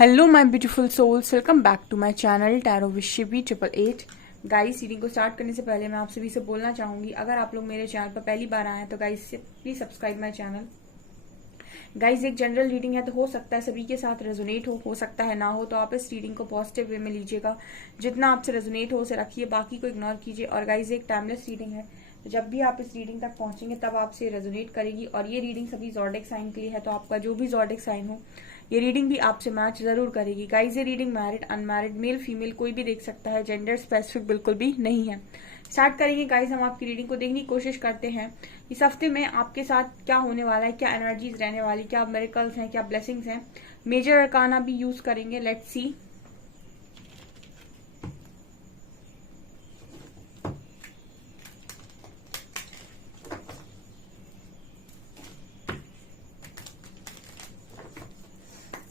Hello my beautiful souls, welcome back to my channel tarot with Shivi 888। Guys, reading को start करने से पहले मैं आप सभी से बोलना चाहूंगी, अगर आप लोग मेरे चैनल पर पहली बार आए हैं तो guys please subscribe my channel. Guys, एक जनरल रीडिंग है तो हो सकता है सभी के साथ रेजोनेट हो सकता है ना हो, तो आप इस रीडिंग को पॉजिटिव वे में लीजिएगा। जितना आपसे रेजोनेट हो उसे रखिए, बाकी को इग्नोर कीजिए। और गाइस, एक टाइमलेस रीडिंग है, तो जब भी आप इस रीडिंग तक पहुंचेंगे तब आपसे रेजोनेट करेगी। और ये रीडिंग सभी ज़ोडिक साइन के लिए है, तो आपका जो भी ज़ोडिक साइन हो ये रीडिंग भी आपसे मैच जरूर करेगी। गाइस, ये reading married unmarried male female कोई भी देख सकता है, जेंडर स्पेसिफिक बिल्कुल भी नहीं है। स्टार्ट करेंगे गाइस, हम आपकी रीडिंग को देखने की कोशिश करते हैं इस हफ्ते में आपके साथ क्या होने वाला है, क्या एनर्जीज रहने वाली, क्या मिरेकल्स हैं, क्या ब्लेसिंग्स हैं। मेजर अरकाना भी यूज करेंगे, लेट्स सी।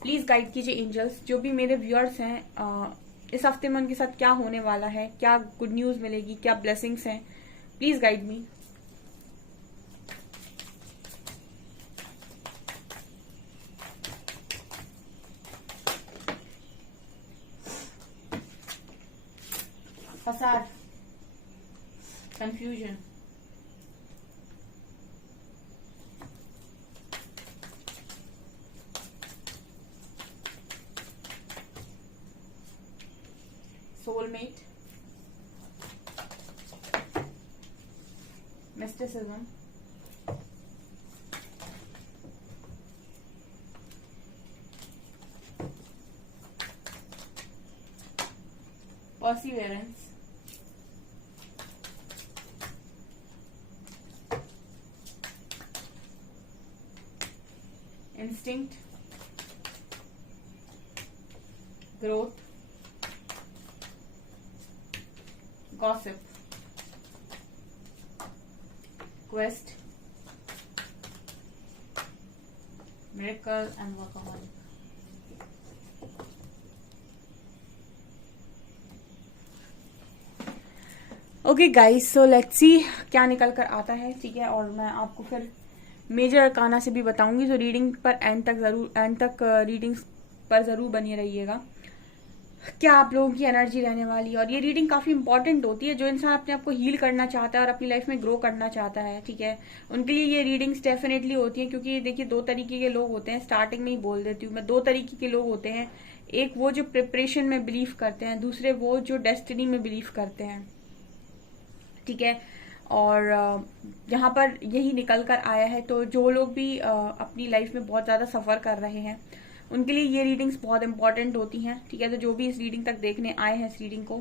प्लीज गाइड कीजिए एंजल्स, जो भी मेरे व्यूअर्स हैं इस हफ्ते में उनके साथ क्या होने वाला है, क्या गुड न्यूज मिलेगी, क्या ब्लेसिंग्स हैं। Please guide me. फसाद, confusion, soulmate, mysticism, perseverance, instinct, growth, gossip, quest, miracle and workaholic। Okay guys, so let's see क्या निकल कर आता है, ठीक है। और मैं आपको फिर मेजर अरकाना से भी बताऊंगी, तो रीडिंग पर एंड तक रीडिंग्स पर जरूर बनी रहिएगा, क्या आप लोगों की एनर्जी रहने वाली है। और ये रीडिंग काफी इंपॉर्टेंट होती है, जो इंसान अपने आप को हील करना चाहता है और अपनी लाइफ में ग्रो करना चाहता है, ठीक है, उनके लिए ये रीडिंग्स डेफिनेटली होती है। क्योंकि देखिए, दो तरीके के लोग होते हैं, स्टार्टिंग में ही बोल देती हूँ मैं, दो तरीके के लोग होते हैं। एक वो जो प्रिपरेशन में बिलीव करते हैं, दूसरे वो जो डेस्टिनी में बिलीव करते हैं, ठीक है। और यहाँ पर यही निकल कर आया है। तो जो लोग भी अपनी लाइफ में बहुत ज्यादा सफर कर रहे हैं उनके लिए ये रीडिंग्स बहुत इंपॉर्टेंट होती हैं, ठीक है। तो जो भी इस रीडिंग तक देखने आए हैं, इस रीडिंग को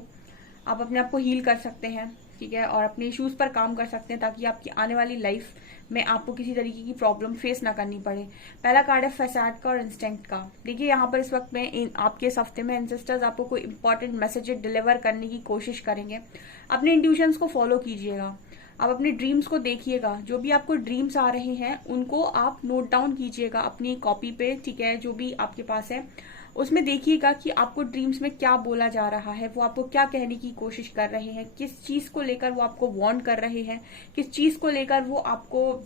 आप अपने आप को हील कर सकते हैं, ठीक है, और अपने इश्यूज पर काम कर सकते हैं, ताकि आपकी आने वाली लाइफ में आपको किसी तरीके की प्रॉब्लम फेस ना करनी पड़े। पहला कार्ड है फैसाड का और इंस्टिंक्ट का। देखिए, यहाँ पर इस वक्त में आपके इस हफ्ते में एंसेस्टर्स आपको कोई इंपॉर्टेंट मैसेज डिलीवर करने की कोशिश करेंगे। अपने इंट्यूशंस को फॉलो कीजिएगा, आप अपने ड्रीम्स को देखिएगा, जो भी आपको ड्रीम्स आ रहे हैं उनको आप नोट डाउन कीजिएगा अपनी कॉपी पे, ठीक है, जो भी आपके पास है उसमें देखिएगा कि आपको ड्रीम्स में क्या बोला जा रहा है, वो आपको क्या कहने की कोशिश कर रहे हैं, किस चीज को लेकर वो आपको वार्न कर रहे हैं, किस चीज को लेकर वो आपको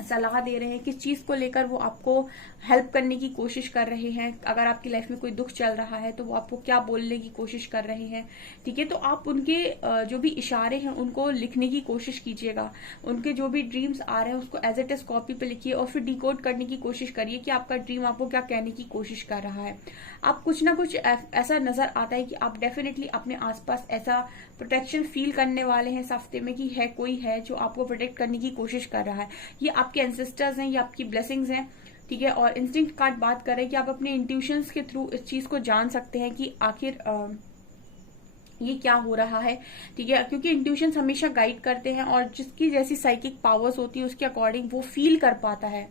सलाह दे रहे हैं, किस चीज को लेकर वो आपको हेल्प करने की कोशिश कर रहे हैं। अगर आपकी लाइफ में कोई दुख चल रहा है तो वो आपको क्या बोलने की कोशिश कर रहे हैं, ठीक है। तो आप उनके जो भी इशारे हैं उनको लिखने की कोशिश कीजिएगा, उनके जो भी ड्रीम्स आ रहे हैं उसको एज इट इज कॉपी पे लिखिए और फिर डिकोड करने की कोशिश करिए कि आपका ड्रीम आपको क्या कहने की कोशिश कर रहा है। आप कुछ ना कुछ ऐसा नजर आता है कि आप डेफिनेटली अपने आसपास ऐसा प्रोटेक्शन फील करने वाले हैं इस हफ्ते में, कि है कोई है जो आपको प्रोटेक्ट करने की कोशिश कर रहा है। ये आपके एंसेस्टर्स हैं, ये आपकी ब्लेसिंग्स हैं, ठीक है। और इंस्टिंक्ट कार्ड बात कर रहे हैं कि आप अपने इंट्यूशंस के थ्रू इस चीज को जान सकते हैं कि आखिर ये क्या हो रहा है, ठीक है। क्योंकि इंट्यूशंस हमेशा गाइड करते हैं और जिसकी जैसी साइकिक पावर्स होती है उसके अकॉर्डिंग वो फील कर पाता है,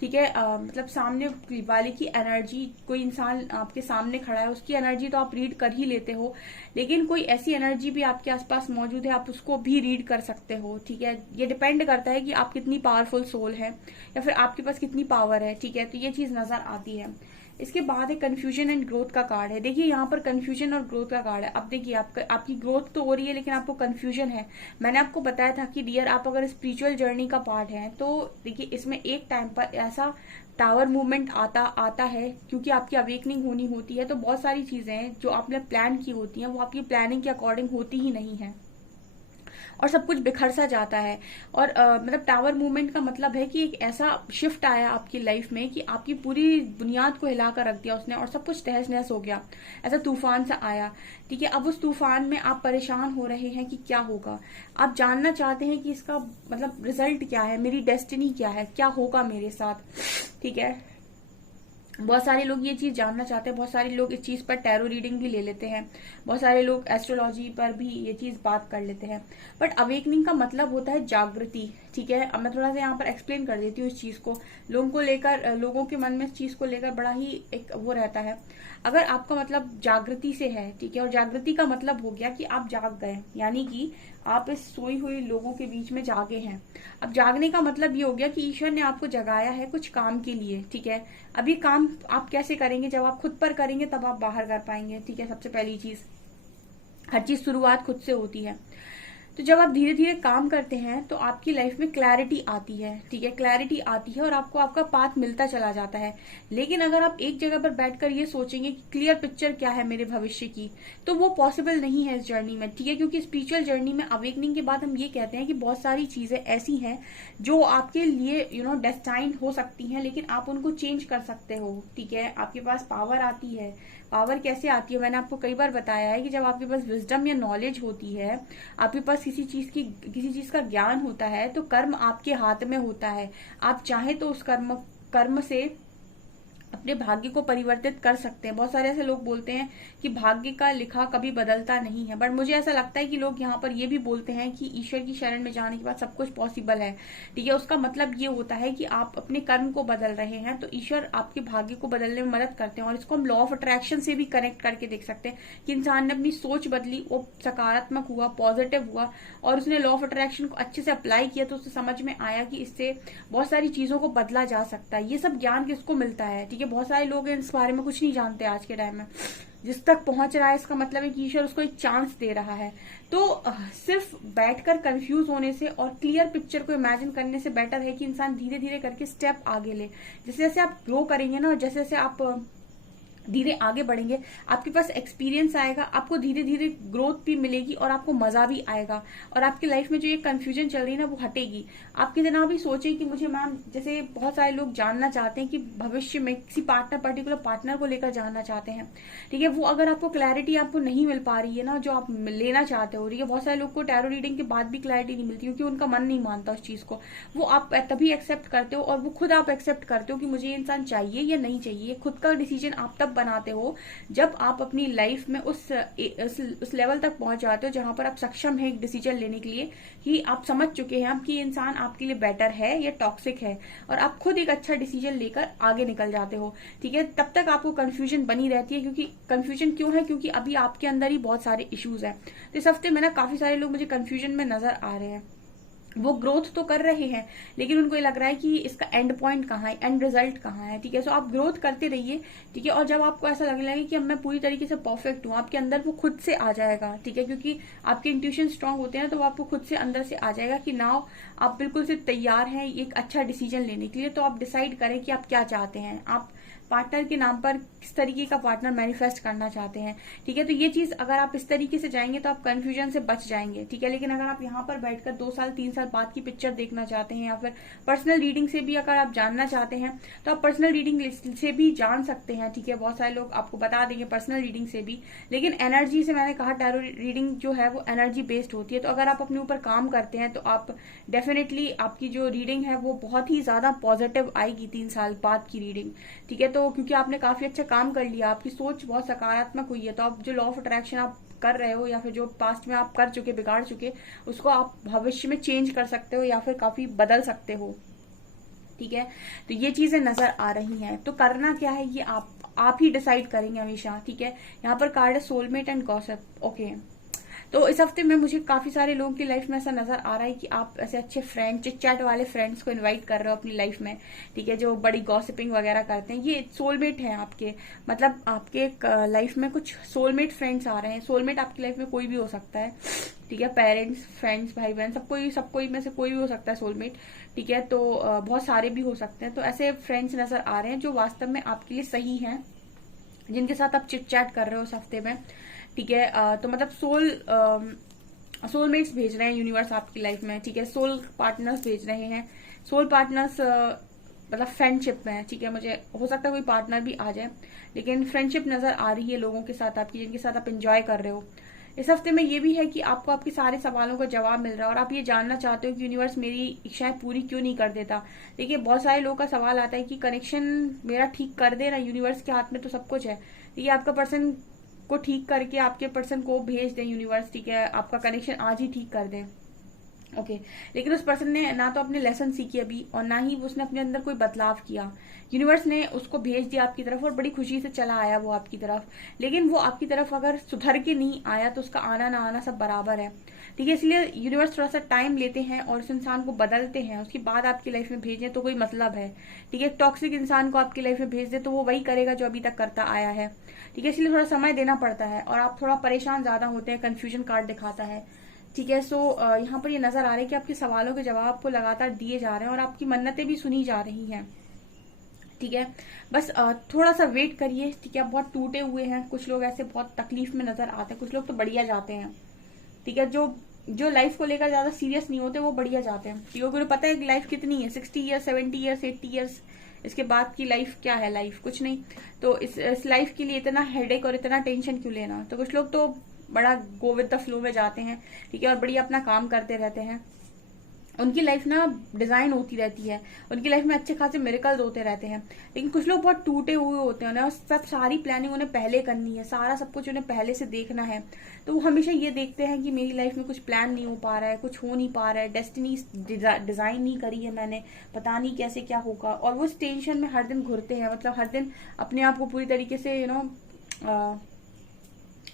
ठीक है। मतलब सामने वाले की एनर्जी, कोई इंसान आपके सामने खड़ा है उसकी एनर्जी तो आप रीड कर ही लेते हो, लेकिन कोई ऐसी एनर्जी भी आपके आसपास मौजूद है आप उसको भी रीड कर सकते हो, ठीक है। ये डिपेंड करता है कि आप कितनी पावरफुल सोल है या फिर आपके पास कितनी पावर है, ठीक है। तो ये चीज नजर आती है। इसके बाद एक कंफ्यूजन एंड ग्रोथ का कार्ड है। देखिए यहाँ पर कंफ्यूजन और ग्रोथ का कार्ड है। अब देखिए आपकी ग्रोथ तो हो रही है लेकिन आपको कंफ्यूजन है। मैंने आपको बताया था कि डियर आप अगर स्पिरिचुअल जर्नी का पार्ट है तो देखिए इसमें एक टाइम पर ऐसा टावर मूवमेंट आता है, क्योंकि आपकी अवेकनिंग होनी होती है। तो बहुत सारी चीजें हैं जो आपने प्लान की होती हैं वो आपकी प्लानिंग के अकॉर्डिंग होती ही नहीं है और सब कुछ बिखर सा जाता है। और मतलब टावर मूवमेंट का मतलब है कि एक ऐसा शिफ्ट आया आपकी लाइफ में कि आपकी पूरी बुनियाद को हिलाकर रख दिया उसने और सब कुछ तहस नहस हो गया। ऐसा तूफान सा आया, ठीक है। अब उस तूफान में आप परेशान हो रहे हैं कि क्या होगा, आप जानना चाहते हैं कि इसका मतलब रिजल्ट क्या है, मेरी डेस्टिनी क्या है, क्या होगा मेरे साथ, ठीक है। बहुत सारे लोग ये चीज जानना चाहते हैं, बहुत सारे लोग इस चीज पर टैरो रीडिंग भी ले लेते हैं, बहुत सारे लोग एस्ट्रोलॉजी पर भी ये चीज बात कर लेते हैं। बट अवेकनिंग का मतलब होता है जागृति, ठीक है। अब मैं थोड़ा सा यहाँ पर एक्सप्लेन कर देती हूँ इस चीज को। लोगों के मन में इस चीज को लेकर बड़ा ही एक वो रहता है। अगर आपका मतलब जागृति से है, ठीक है, और जागृति का मतलब हो गया कि आप जाग गए, यानी कि आप इस सोई हुई लोगों के बीच में जागे हैं। अब जागने का मतलब ये हो गया कि ईश्वर ने आपको जगाया है कुछ काम के लिए, ठीक है। अब ये काम आप कैसे करेंगे, जब आप खुद पर करेंगे तब आप बाहर कर पाएंगे, ठीक है। सबसे पहली चीज, हर चीज शुरुआत खुद से होती है। तो जब आप धीरे धीरे काम करते हैं तो आपकी लाइफ में क्लैरिटी आती है, ठीक है, क्लैरिटी आती है और आपको आपका पाथ मिलता चला जाता है। लेकिन अगर आप एक जगह पर बैठकर ये सोचेंगे कि क्लियर पिक्चर क्या है मेरे भविष्य की, तो वो पॉसिबल नहीं है इस जर्नी में, ठीक है। क्योंकि स्पिरिचुअल जर्नी में अवेकनिंग के बाद हम ये कहते हैं कि बहुत सारी चीजें ऐसी हैं जो आपके लिए डेस्टाइन्ड हो सकती हैं, लेकिन आप उनको चेंज कर सकते हो, ठीक है। आपके पास पावर आती है। पावर कैसे आती है, मैंने आपको कई बार बताया है कि जब आपके पास विजडम या नॉलेज होती है, आपके पास किसी चीज का ज्ञान होता है, तो कर्म आपके हाथ में होता है। आप चाहे तो उस कर्म से अपने भाग्य को परिवर्तित कर सकते हैं। बहुत सारे ऐसे लोग बोलते हैं कि भाग्य का लिखा कभी बदलता नहीं है, बट मुझे ऐसा लगता है कि लोग यहाँ पर ये भी बोलते हैं कि ईश्वर की शरण में जाने के बाद सब कुछ पॉसिबल है, ठीक है। उसका मतलब ये होता है कि आप अपने कर्म को बदल रहे हैं तो ईश्वर आपके भाग्य को बदलने में मदद करते हैं। और इसको हम लॉ ऑफ अट्रैक्शन से भी कनेक्ट करके देख सकते हैं कि इंसान ने अपनी सोच बदली, वो सकारात्मक हुआ, पॉजिटिव हुआ और उसने लॉ ऑफ अट्रैक्शन को अच्छे से अप्लाई किया तो उसे समझ में आया कि इससे बहुत सारी चीजों को बदला जा सकता है। ये सब ज्ञान किसको मिलता है, ठीक है। बहुत सारे लोग इस बारे में कुछ नहीं जानते आज के टाइम में। जिस तक पहुंच रहा है इसका मतलब है कि ईश्वर उसको एक चांस दे रहा है। तो सिर्फ बैठकर कंफ्यूज होने से और क्लियर पिक्चर को इमेजिन करने से बेटर है कि इंसान धीरे धीरे करके स्टेप आगे ले। जैसे जैसे आप ग्रो करेंगे ना और जैसे जैसे आप धीरे आगे बढ़ेंगे, आपके पास एक्सपीरियंस आएगा, आपको धीरे धीरे ग्रोथ भी मिलेगी और आपको मजा भी आएगा और आपकी लाइफ में जो ये कंफ्यूजन चल रही है ना वो हटेगी। आप कितना भी सोचें कि मुझे मैम, जैसे बहुत सारे लोग जानना चाहते हैं कि भविष्य में किसी पर्टिकुलर पार्टनर को लेकर जानना चाहते हैं, ठीक है। वो अगर आपको क्लैरिटी आपको नहीं मिल पा रही है ना जो आप लेना चाहते हो, ठीक है। बहुत सारे लोग को टैरो रीडिंग के बाद भी क्लैरिटी नहीं मिलती क्योंकि उनका मन नहीं मानता उस चीज को। वो आप तभी एक्सेप्ट करते हो और वो खुद आप एक्सेप्ट करते हो कि मुझे ये इंसान चाहिए या नहीं चाहिए। खुद का डिसीजन आप तब बनाते हो जब आप अपनी लाइफ में उस लेवल तक पहुंच जाते हो जहां पर आप सक्षम है एक डिसीजन लेने के लिए कि आप समझ चुके हैं कि इंसान आपके लिए बेटर है या टॉक्सिक है और आप खुद एक अच्छा डिसीजन लेकर आगे निकल जाते हो, ठीक है। तब तक आपको कंफ्यूजन बनी रहती है, क्योंकि कंफ्यूजन क्यों है, क्योंकि अभी आपके अंदर ही बहुत सारे इश्यूज हैं। तो इस हफ्ते में ना काफी सारे लोग मुझे कंफ्यूजन में नजर आ रहे हैं। वो ग्रोथ तो कर रहे हैं लेकिन उनको ये लग रहा है कि इसका एंड पॉइंट कहाँ है, एंड रिजल्ट कहाँ है, ठीक है। सो आप ग्रोथ करते रहिए, ठीक है। और जब आपको ऐसा लगने लगे कि अब मैं पूरी तरीके से परफेक्ट हूँ, आपके अंदर वो खुद से आ जाएगा, ठीक है। क्योंकि आपके इंट्यूशन स्ट्रांग होते हैं तो वो आपको खुद से अंदर से आ जाएगा कि नाउ आप बिल्कुल से तैयार हैं एक अच्छा डिसीजन लेने के लिए। तो आप डिसाइड करें कि आप क्या चाहते हैं, आप पार्टनर के नाम पर किस तरीके का पार्टनर मैनिफेस्ट करना चाहते हैं, ठीक है। तो ये चीज अगर आप इस तरीके से जाएंगे तो आप कंफ्यूजन से बच जाएंगे, ठीक है। लेकिन अगर आप यहाँ पर बैठकर 2 साल 3 साल बाद की पिक्चर देखना चाहते हैं या फिर पर्सनल रीडिंग से भी अगर आप जानना चाहते हैं तो आप पर्सनल रीडिंग से भी जान सकते हैं, ठीक है। बहुत सारे लोग आपको बता देंगे पर्सनल रीडिंग से भी, लेकिन एनर्जी से मैंने कहा टैरो रीडिंग जो है वो एनर्जी बेस्ड होती है। तो अगर आप अपने ऊपर काम करते हैं तो आप डेफिनेटली आपकी जो रीडिंग है वो बहुत ही ज्यादा पॉजिटिव आएगी 3 साल बाद की रीडिंग, ठीक है। तो क्योंकि आपने काफी अच्छा काम कर लिया, आपकी सोच बहुत सकारात्मक हुई है, तो आप जो लॉ ऑफ अट्रैक्शन आप कर रहे हो या फिर जो पास्ट में आप कर चुके, बिगाड़ चुके, उसको आप भविष्य में चेंज कर सकते हो या फिर काफी बदल सकते हो, ठीक है। तो ये चीजें नजर आ रही हैं। तो करना क्या है ये आप ही डिसाइड करेंगे हमेशा, ठीक है। यहाँ पर कार्ड है सोलमेट एंड गॉसिप, ओके। तो इस हफ्ते में मुझे काफी सारे लोगों की लाइफ में ऐसा नजर आ रहा है कि आप ऐसे अच्छे फ्रेंड, चिट चैट वाले फ्रेंड्स को इनवाइट कर रहे हो अपनी लाइफ में, ठीक है, जो बड़ी गॉसिपिंग वगैरह करते हैं। ये सोलमेट है आपके, मतलब आपके लाइफ में कुछ सोलमेट फ्रेंड्स आ रहे हैं। सोलमेट आपकी लाइफ में कोई भी हो सकता है, ठीक है, पेरेंट्स, फ्रेंड्स, भाई बहन, सबको में से कोई भी हो सकता है सोलमेट, ठीक है। तो बहुत सारे भी हो सकते हैं। तो ऐसे फ्रेंड्स नजर आ रहे हैं जो वास्तव में आपके लिए सही हैं, जिनके साथ आप चिट चैट कर रहे हो इस हफ्ते में, ठीक है। तो मतलब सोलमेट्स भेज रहे हैं यूनिवर्स आपकी लाइफ में, ठीक है। सोल पार्टनर्स भेज रहे हैं। सोल पार्टनर्स मतलब फ्रेंडशिप में है, ठीक है। मुझे हो सकता है कोई पार्टनर भी आ जाए, लेकिन फ्रेंडशिप नजर आ रही है लोगों के साथ आपकी, जिनके साथ आप एंजॉय कर रहे हो। इस हफ्ते में ये भी है कि आपको आपके सारे सवालों का जवाब मिल रहा है और आप ये जानना चाहते हो कि यूनिवर्स मेरी इच्छाएं पूरी क्यों नहीं कर देता। देखिए, बहुत सारे लोगों का सवाल आता है कि कनेक्शन मेरा ठीक कर दे ना, यूनिवर्स के हाथ में तो सब कुछ है। देखिए, आपका पर्सन को ठीक करके आपके पर्सन को भेज दें यूनिवर्स, ठीक है, आपका कनेक्शन आज ही ठीक कर दें, ओके। लेकिन उस पर्सन ने ना तो अपने लेसन सीखी अभी, और ना ही उसने अपने अंदर कोई बदलाव किया। यूनिवर्स ने उसको भेज दिया आपकी तरफ और बड़ी खुशी से चला आया वो आपकी तरफ, लेकिन वो आपकी तरफ अगर सुधर के नहीं आया तो उसका आना ना आना सब बराबर है, ठीक है। इसलिए यूनिवर्स थोड़ा सा टाइम लेते हैं और उस इंसान को बदलते हैं, उसके बाद आपकी लाइफ में भेजें तो कोई मतलब है, ठीक है। टॉक्सिक इंसान को आपकी लाइफ में भेज दे तो वो वही करेगा जो अभी तक करता आया है, ठीक है। इसलिए थोड़ा समय देना पड़ता है और आप थोड़ा परेशान ज्यादा होते हैं, कंफ्यूजन कार्ड दिखाता है, ठीक है। सो यहाँ पर ये नजर आ रहा है कि आपके सवालों के जवाब आपको लगातार दिए जा रहे हैं और आपकी मन्नतें भी सुनी जा रही हैं, ठीक है। बस थोड़ा सा वेट करिए, ठीक है। आप बहुत टूटे हुए हैं, कुछ लोग ऐसे बहुत तकलीफ में नजर आते हैं, कुछ लोग तो बढ़िया जाते हैं, ठीक है। जो लाइफ को लेकर ज्यादा सीरियस नहीं होते वो बढ़िया जाते हैं, ठीक है। उनको पता है कि लाइफ कितनी है, 60 ईयर्स, 70 ईयर्स, 80 ईयर्स, इसके बाद की लाइफ क्या है, लाइफ कुछ नहीं। तो इस लाइफ के लिए इतना हेडेक और इतना टेंशन क्यों लेना। तो कुछ लोग तो बड़ा गो विद द फ्लो में जाते हैं, ठीक है, और बढ़िया अपना काम करते रहते हैं। उनकी लाइफ ना डिजाइन होती रहती है, उनकी लाइफ में अच्छे खासे मिरेकल्स होते रहते हैं। लेकिन कुछ लोग बहुत टूटे हुए होते हैं ना, सब सारी प्लानिंग उन्हें पहले करनी है, सारा सब कुछ उन्हें पहले से देखना है। तो वो हमेशा ये देखते हैं कि मेरी लाइफ में कुछ प्लान नहीं हो पा रहा है, कुछ हो नहीं पा रहा है, डेस्टिनी डिजाइन नहीं करी है मैंने, पता नहीं कैसे क्या होगा। और वो इस टेंशन में हर दिन घुरते हैं, मतलब हर दिन अपने आप को पूरी तरीके से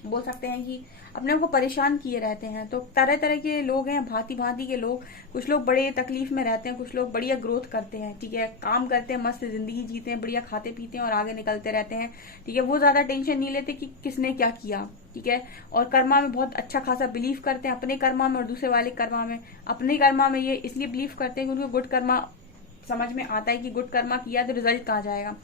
बोल सकते हैं कि अपने आप को परेशान किए रहते हैं। तो तरह तरह के लोग हैं, भांति भांति के लोग। कुछ लोग बड़े तकलीफ में रहते हैं, कुछ लोग बढ़िया ग्रोथ करते हैं, ठीक है, काम करते हैं, मस्त जिंदगी जीते हैं, बढ़िया खाते पीते हैं और आगे निकलते रहते हैं, ठीक है। वो ज्यादा टेंशन नहीं लेते कि किसने क्या किया, ठीक है। और कर्मा में बहुत अच्छा खासा बिलीव करते हैं, अपने कर्मा में और दूसरे वाले कर्मा में। अपने कर्मा में ये इसलिए बिलीव करते हैं कि उनको गुड कर्मा समझ में आता है कि गुड कर्मा किया तो रिजल्ट कहाँ जाएगा,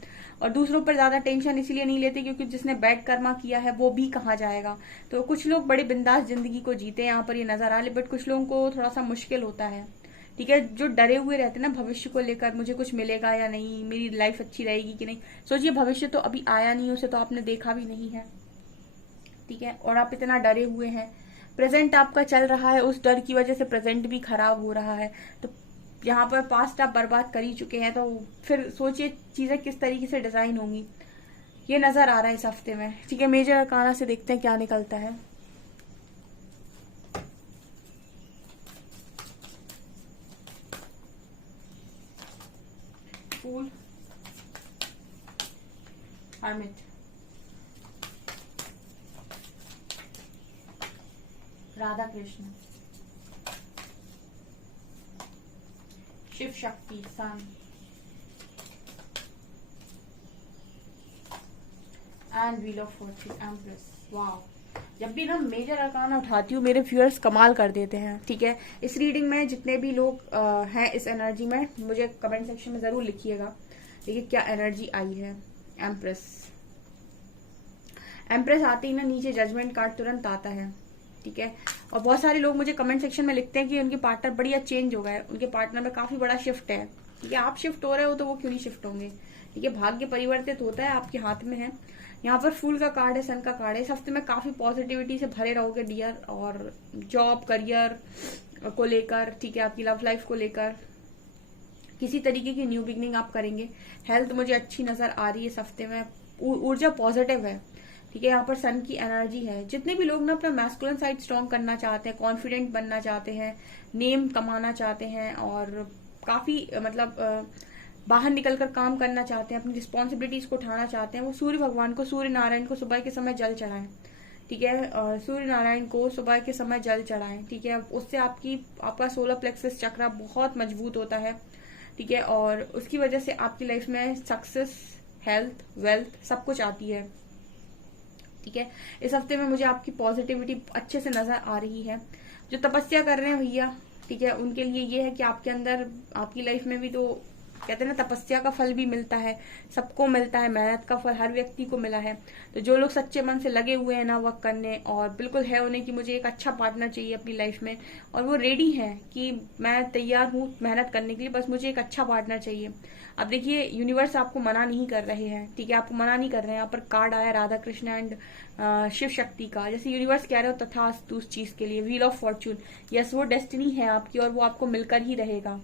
और दूसरों पर ज्यादा टेंशन इसलिए नहीं लेते क्योंकि जिसने बैड कर्मा किया है वो भी कहाँ जाएगा। तो कुछ लोग बड़े बिंदास जिंदगी को जीते हैं, यहाँ पर ये नजर आ रहा है। बट कुछ लोगों को थोड़ा सा मुश्किल होता है, ठीक है, जो डरे हुए रहते हैं ना भविष्य को लेकर, मुझे कुछ मिलेगा या नहीं, मेरी लाइफ अच्छी रहेगी कि नहीं। सोचिए, भविष्य तो अभी आया नहीं, उसे तो आपने देखा भी नहीं है, ठीक है, और आप इतना डरे हुए हैं। प्रेजेंट आपका चल रहा है, उस डर की वजह से प्रेजेंट भी खराब हो रहा है। तो यहाँ पर पास्ट आप बर्बाद कर ही चुके हैं, तो फिर सोचिए चीजें किस तरीके से डिजाइन होंगी। ये नजर आ रहा है इस हफ्ते में, ठीक है। मेजर अरकाना से देखते हैं क्या निकलता है। Fool, hermit, Radha Krishna, Shiva Shakti, sun, and wheel of fortune, empress. Wow, जब भी ना मेजर अरकाना उठाती हूँ मेरे व्यूअर्स कमाल कर देते हैं, ठीक है। इस रीडिंग में जितने भी लोग हैं इस एनर्जी में, मुझे कमेंट सेक्शन में जरूर लिखिएगा, देखिए क्या एनर्जी आई है। एम्प्रेस, एम्प्रेस आते ही ना नीचे जजमेंट कार्ड तुरंत आता है, ठीक है। और बहुत सारे लोग मुझे कमेंट सेक्शन में लिखते हैं कि उनके पार्टनर बढ़िया चेंज हो गए, उनके पार्टनर में काफी बड़ा शिफ्ट है, ठीक है। आप शिफ्ट हो रहे हो तो वो क्यों नहीं शिफ्ट होंगे, ठीक है। भाग्य परिवर्तित होता है, आपके हाथ में है। यहाँ पर फूल का कार्ड है, सन का कार्ड है। इस हफ्ते में काफी पॉजिटिविटी से भरे रहोगे डियर, और जॉब, करियर को लेकर, ठीक है, आपकी लव लाइफ को लेकर किसी तरीके की न्यू बिगनिंग आप करेंगे। हेल्थ मुझे अच्छी नजर आ रही है इस हफ्ते में, ऊर्जा पॉजिटिव है, ठीक है। यहाँ पर सन की एनर्जी है। जितने भी लोग ना अपना मैस्कुलिन साइड स्ट्रॉन्ग करना चाहते हैं, कॉन्फिडेंट बनना चाहते हैं, नेम कमाना चाहते हैं, और काफी मतलब बाहर निकलकर काम करना चाहते हैं, अपनी रिस्पॉन्सिबिलिटीज को उठाना चाहते हैं, वो सूर्य भगवान को, सूर्य नारायण को सुबह के समय जल चढ़ाएं, ठीक है। और सूर्य नारायण को सुबह के समय जल चढ़ाएं, ठीक है। उससे आपका सोलर प्लेक्सस चक्र बहुत मजबूत होता है, ठीक है। और उसकी वजह से आपकी लाइफ में सक्सेस, हेल्थ, वेल्थ सब कुछ आती है, ठीक है। इस हफ्ते में मुझे आपकी पॉजिटिविटी अच्छे से नजर आ रही है। जो तपस्या कर रहे हैं भैया, ठीक है, उनके लिए ये है कि आपके अंदर, आपकी लाइफ में भी तो कहते हैं ना, तपस्या का फल भी मिलता है, सबको मिलता है, मेहनत का फल हर व्यक्ति को मिला है। तो जो लोग सच्चे मन से लगे हुए हैं ना वर्क करने, और बिल्कुल है उन्हें कि मुझे एक अच्छा पार्टनर चाहिए अपनी लाइफ में, और वो रेडी है कि मैं तैयार हूँ मेहनत करने के लिए, बस मुझे एक अच्छा पार्टनर चाहिए। अब देखिए, यूनिवर्स आपको मना नहीं कर रहे हैं, ठीक है, आपको मना नहीं कर रहे हैं। यहाँ पर कार्ड आया राधा कृष्ण एंड शिव शक्ति का, जैसे यूनिवर्स कह रहे हो तथास्तु उस चीज के लिए, व्हील ऑफ फॉर्च्यून, यस वो डेस्टिनी है आपकी और वो आपको मिलकर ही रहेगा,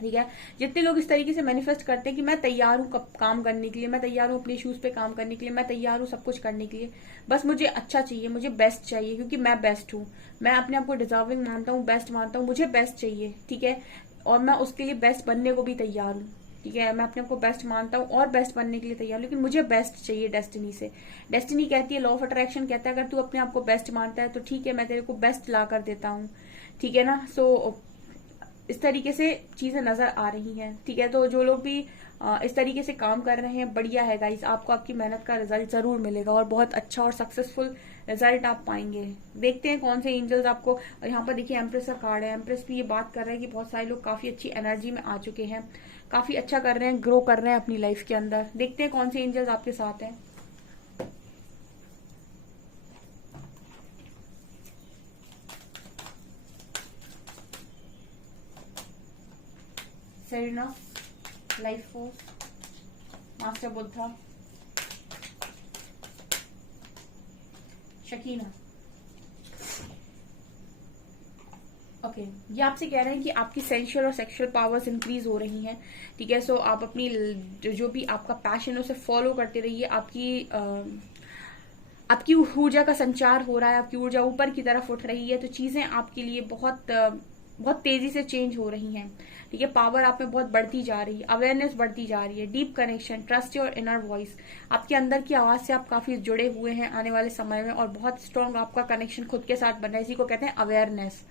ठीक है। जितने लोग इस तरीके से मैनिफेस्ट करते हैं कि मैं तैयार हूँ काम करने के लिए, मैं तैयार हूँ अपने शूज पे काम करने के लिए, मैं तैयार हूँ सब कुछ करने के लिए, बस मुझे अच्छा चाहिए, मुझे बेस्ट चाहिए, क्योंकि मैं बेस्ट हूँ, मैं अपने आप को डिजर्विंग मानता हूँ, बेस्ट मानता हूँ, मुझे बेस्ट चाहिए, ठीक है। और मैं उसके लिए बेस्ट बनने को भी तैयार हूँ, ठीक है। मैं अपने आप को बेस्ट मानता हूँ और बेस्ट बनने के लिए तैयार, लेकिन मुझे बेस्ट चाहिए डेस्टिनी से। डेस्टिनी कहती है, लॉ ऑफ अट्रैक्शन कहता है, अगर तू अपने आप को बेस्ट मानता है तो ठीक है, मैं तेरे को बेस्ट ला कर देता हूँ, ठीक है ना। सो इस तरीके से चीजें नजर आ रही हैं, ठीक है। तो जो लोग भी इस तरीके से काम कर रहे हैं, बढ़िया है गाइस, आपको आपकी मेहनत का रिजल्ट जरूर मिलेगा और बहुत अच्छा और सक्सेसफुल रिजल्ट आप पाएंगे। देखते हैं कौन से एंजल्स आपको, और यहाँ पर देखिए एम्प्रेस का कार्ड है। एम्प्रेस भी ये बात कर रहा है कि बहुत सारे लोग काफी अच्छी एनर्जी में आ चुके हैं, काफी अच्छा कर रहे हैं, ग्रो कर रहे हैं अपनी लाइफ के अंदर। देखते हैं कौन से एंजल्स आपके साथ हैं। Serena, life force, master Buddha, Shakina. Okay, ये आपसे कह रहे हैं कि आपकी सेंशुअल और सेक्सुअल पावर्स इंक्रीज हो रही हैं, ठीक है। सो आप अपनी जो भी आपका पैशन है उसे फॉलो करते रहिए। आपकी ऊर्जा का संचार हो रहा है, आपकी ऊर्जा ऊपर की तरफ उठ रही है, तो चीजें आपके लिए बहुत तेजी से चेंज हो रही हैं, ठीक है। पावर आप में बहुत बढ़ती जा रही है, अवेयरनेस बढ़ती जा रही है, deep connection, trust your inner voice, आपके अंदर की आवाज से आप काफी जुड़े हुए हैं आने वाले समय में, और बहुत स्ट्रांग आपका कनेक्शन खुद के साथ बन रहा है, इसी को कहते हैं awareness.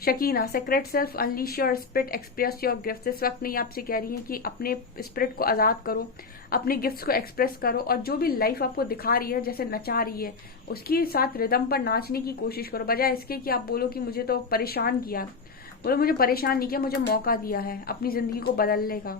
Shekinah, secret self, unleash your spirit, express your gift. इस वक्त नहीं आपसे कह रही है कि अपने स्पिरिट को आजाद करो, अपने गिफ्ट्स को एक्सप्रेस करो, और जो भी लाइफ आपको दिखा रही है, जैसे नचा रही है, उसके साथ रिदम पर नाचने की कोशिश करो, बजाय इसके कि आप बोलो कि मुझे तो परेशान किया। बोलो मुझे परेशान नहीं किया, मुझे मौका दिया है अपनी जिंदगी को बदलने का,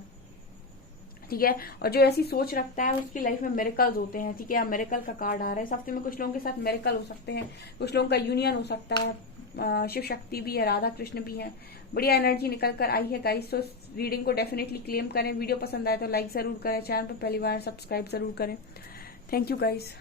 ठीक है। और जो ऐसी सोच रखता है उसकी लाइफ में मिरेकल्स होते हैं, ठीक है। मिरेकल का कार्ड आ रहा है इस हफ्ते में, कुछ लोगों के साथ मिरेकल हो सकते हैं, कुछ लोगों का यूनियन हो सकता है, शिव शक्ति भी है, राधा कृष्ण भी है, बढ़िया एनर्जी निकल कर आई है गाइस। तो रीडिंग को डेफिनेटली क्लेम करें। वीडियो पसंद आए तो लाइक जरूर करें, चैनल पर पहली बार सब्सक्राइब जरूर करें। Thank you guys.